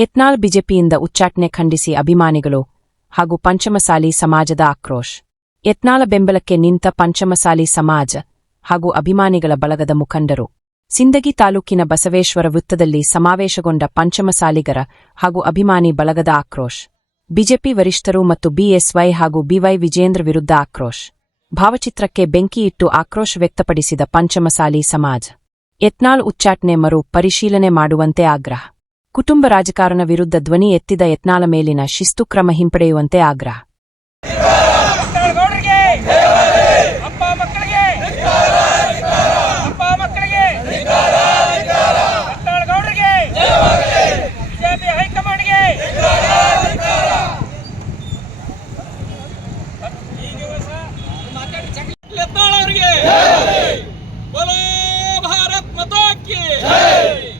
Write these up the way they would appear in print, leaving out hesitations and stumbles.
ಯತ್ನಾಳ್ ಬಿಜೆಪಿಯಿಂದ ಉಚ್ಚಾಟನೆ ಖಂಡಿಸಿ ಅಭಿಮಾನಿಗಳು ಹಾಗೂ ಪಂಚಮಸಾಲಿ ಸಮಾಜದ ಆಕ್ರೋಶ. ಯತ್ನಾಳ ಬೆಂಬಲಕ್ಕೆ ನಿಂತ ಪಂಚಮಸಾಲಿ ಸಮಾಜ ಹಾಗೂ ಅಭಿಮಾನಿಗಳ ಬಳಗದ ಮುಖಂಡರು ಸಿಂದಗಿ ತಾಲೂಕಿನ ಬಸವೇಶ್ವರ ವೃತ್ತದಲ್ಲಿ ಸಮಾವೇಶಗೊಂಡ ಪಂಚಮಸಾಲಿಗರ ಹಾಗೂ ಅಭಿಮಾನಿ ಬಳಗದ ಆಕ್ರೋಶ. ಬಿಜೆಪಿ ವರಿಷ್ಠರು ಮತ್ತು ಬಿಎಸ್ವೈ ಹಾಗೂ ಬಿವೈ ವಿಜೇಂದ್ರ ವಿರುದ್ಧ ಆಕ್ರೋಶ. ಭಾವಚಿತ್ರಕ್ಕೆ ಬೆಂಕಿ ಇಟ್ಟು ಆಕ್ರೋಶ ವ್ಯಕ್ತಪಡಿಸಿದ ಪಂಚಮಸಾಲಿ ಸಮಾಜ. ಯತ್ನಾಳ್ ಉಚ್ಚಾಟನೆ ಮರು ಪರಿಶೀಲನೆ ಮಾಡುವಂತೆ ಆಗ್ರಹ. ಕುಟುಂಬ ರಾಜಕಾರಣ ವಿರುದ್ಧ ಧ್ವನಿ ಎತ್ತಿದ ಯತ್ನಾಳ ಮೇಲಿನ ಶಿಸ್ತು ಕ್ರಮ ಹಿಂಪಡೆಯುವಂತೆ ಆಗ್ರಹ.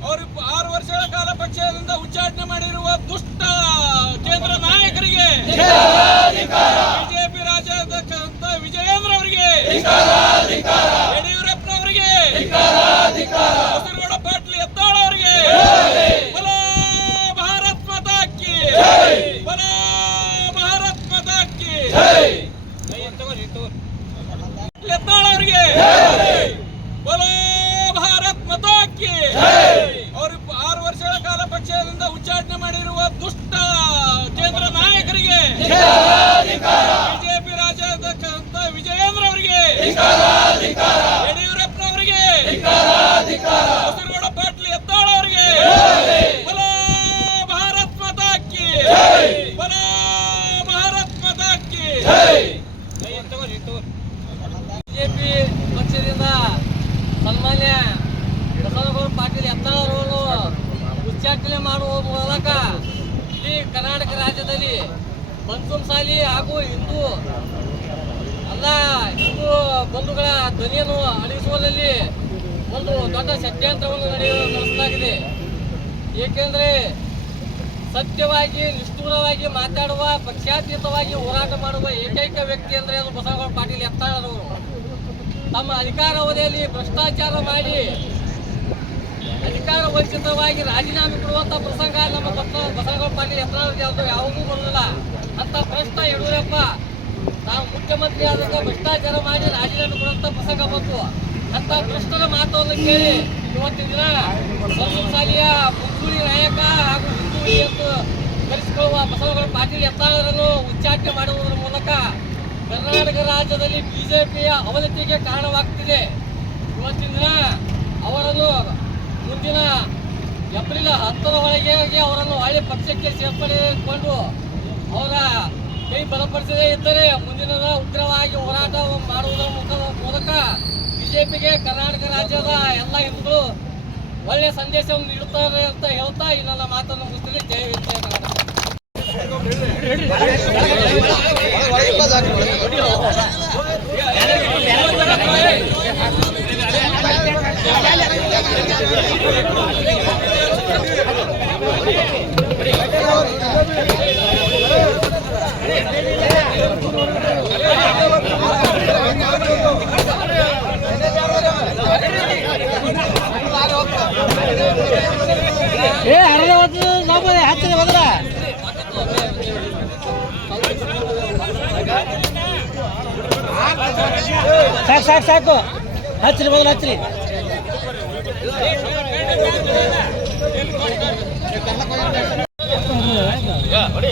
ಅವರು 6 ವರ್ಷಗಳ ಕಾಲ ಪಕ್ಷದಿಂದ ಉಚ್ಚಾಟನೆ ಮಾಡಿರುವ ದುಷ್ಟ ಕೇಂದ್ರ ನಾಯಕರಿಗೆ, ಬಿಜೆಪಿ ರಾಜ್ಯಾಧ್ಯಕ್ಷ ವಿಜಯೇಂದ್ರ ಅವರಿಗೆ, ಯಡಿಯೂರಪ್ಪನವರಿಗೆ, ಕಾಸರಗೋಡ ಪಾಟೀಲ್ ಯತ್ನಾಳ್ ಅವರಿಗೆ ಬಲೋ ಭಾರತ್ ಮಾತಾ ಕಿ, ಬಲೋ ಭಾರತ್ ಮಾತಾ ಕಿ. ಯತ್ನಾಳ್ ಅವರಿಗೆ ಬಲೋ ಭಾರತ್ ಮಾತಾ ಕಿ. ಅವರು 6 ವರ್ಷಗಳ ಕಾಲ ಪಕ್ಷದಿಂದ ಉಚ್ಚಾಟನೆ ಮಾಡಿರುವ ದುಷ್ಟ ಕೇಂದ್ರ ನಾಯಕರಿಗೆ, ಬಿಜೆಪಿ ರಾಜ್ಯಾಧ್ಯಕ್ಷ ವಿಜಯೇಂದ್ರ ಅವರಿಗೆ, ಯಡಿಯೂರಪ್ಪನವರಿಗೆ, ಕಾಸರಗೋಡ ಪಾಟೀಲ್ ಯತ್ನಾಳ್ ಅವರಿಗೆ ಬಲೋ ಭಾರತ್ ಮಾತಾ ಕಿ, ಬಲೋ ಭಾರತ್ ಮಾತಾ ಕಿ. ಬಿಜೆಪಿ ಪಕ್ಷದಿಂದ ಸನ್ಮಾನ್ಯ ಬಸವನಗೌಡ ಪಾಟೀಲ್ ಯತ್ನಾಳ್ ಅವರನ್ನು ಉಚ್ಚಾಟನೆ ಮಾಡುವ ಮೂಲಕ ಇಡೀ ಕರ್ನಾಟಕ ರಾಜ್ಯದಲ್ಲಿ ಪಂಚಮಸಾಲಿ ಹಾಗೂ ಹಿಂದೂ ಬಂಧುಗಳ ಧ್ವನಿಯನ್ನು ಅಳಿಸುವಲ್ಲಿ ಒಂದು ದೊಡ್ಡ ಷಡ್ಯಂತ್ರವನ್ನು ನಡೆಸಲಾಗಿದೆ. ಏಕೆಂದರೆ ಸತ್ಯವಾಗಿ ನಿಷ್ಠೂರವಾಗಿ ಮಾತಾಡುವ, ಪಕ್ಷಾತೀತವಾಗಿ ಹೋರಾಟ ಮಾಡುವ ಏಕೈಕ ವ್ಯಕ್ತಿ ಅಂದರೆ ಅದು ಬಸವನಗೌಡ ಪಾಟೀಲ್ ಯತ್ನಾಳ್ ಅವರು. ತಮ್ಮ ಅಧಿಕಾರಾವಧಿಯಲ್ಲಿ ಭ್ರಷ್ಟಾಚಾರ ಮಾಡಿ ಅಧಿಕಾರ ವಂಚಿತವಾಗಿ ರಾಜೀನಾಮೆ ಕೊಡುವಂಥ ಪ್ರಸಂಗ ನಮ್ಮ ಬಸವನಗೌಡ ಪಾಟೀಲ್ ಯತ್ನಾಳ್ ಅದು ಯಾವುದೂ ಬರುವುದಿಲ್ಲ. ಅಂತ ಭ್ರಷ್ಟ ಯಡಿಯೂರಪ್ಪ ತಾವು ಮುಖ್ಯಮಂತ್ರಿ ಆದಾಗ ಭ್ರಷ್ಟಾಚಾರ ಮಾಡಿ ರಾಜೀನಾಮೆ ಕೊಡುವಂಥ ಪ್ರಸಂಗ ಬಂತು. ಅಂತ ಭ್ರಷ್ಟರ ಮಾತನ್ನು ಕೇಳಿ ಇವತ್ತಿನ ದಿನ ಪಂಚಮಸಾಲಿಯ ಮುಂಚೂಣಿ ನಾಯಕ ಹಾಗೂ ಹಿಂದೂ ಎಂದು ಕರೆಸಿಕೊಳ್ಳುವ ಬಸವನಗೌಡ ಪಾಟೀಲ್ ಯತ್ನಾಳರನ್ನು ಉಚ್ಚಾಟನೆ ಮಾಡುವುದರ ಮೂಲಕ ಕರ್ನಾಟಕ ರಾಜ್ಯದಲ್ಲಿ ಬಿಜೆಪಿಯ ಅವನತಿಗೆ ಕಾರಣವಾಗ್ತಿದೆ. ಇವತ್ತಿನ ದಿನ ಅವರನ್ನು ಮುಂದಿನ ಏಪ್ರಿಲ್ 10ರ ಒಳಗೆ ಅವರನ್ನು ಹಳೆ ಪಕ್ಷಕ್ಕೆ ಸೇರ್ಪಡೆಗೊಂಡು ಅವರ ಕೈ ಬಲಪಡಿಸದೇ ಇದ್ದರೆ ಮುಂದಿನ ಉಗ್ರವಾಗಿ ಹೋರಾಟ ಮಾಡುವುದರ ಮೂಲಕ ಬಿಜೆಪಿಗೆ ಕರ್ನಾಟಕ ರಾಜ್ಯದ ಎಲ್ಲ ಹಿಂದೂಗಳು ಒಳ್ಳೆಯ ಸಂದೇಶವನ್ನು ನೀಡುತ್ತಾರೆ ಅಂತ ಹೇಳ್ತಾ ಈ ನನ್ನ ಮಾತನ್ನು ಮುಗಿಸ್ತೀನಿ. ಜೈ ಹಿಂದ್, ಜೈ ಕರ್ನಾಟಕ. ಸಾಕು ಹಚ್ಚಿರಿ, ಮೊದಲು ಹಚ್ಚಿರಿ. ಹೊಡಿ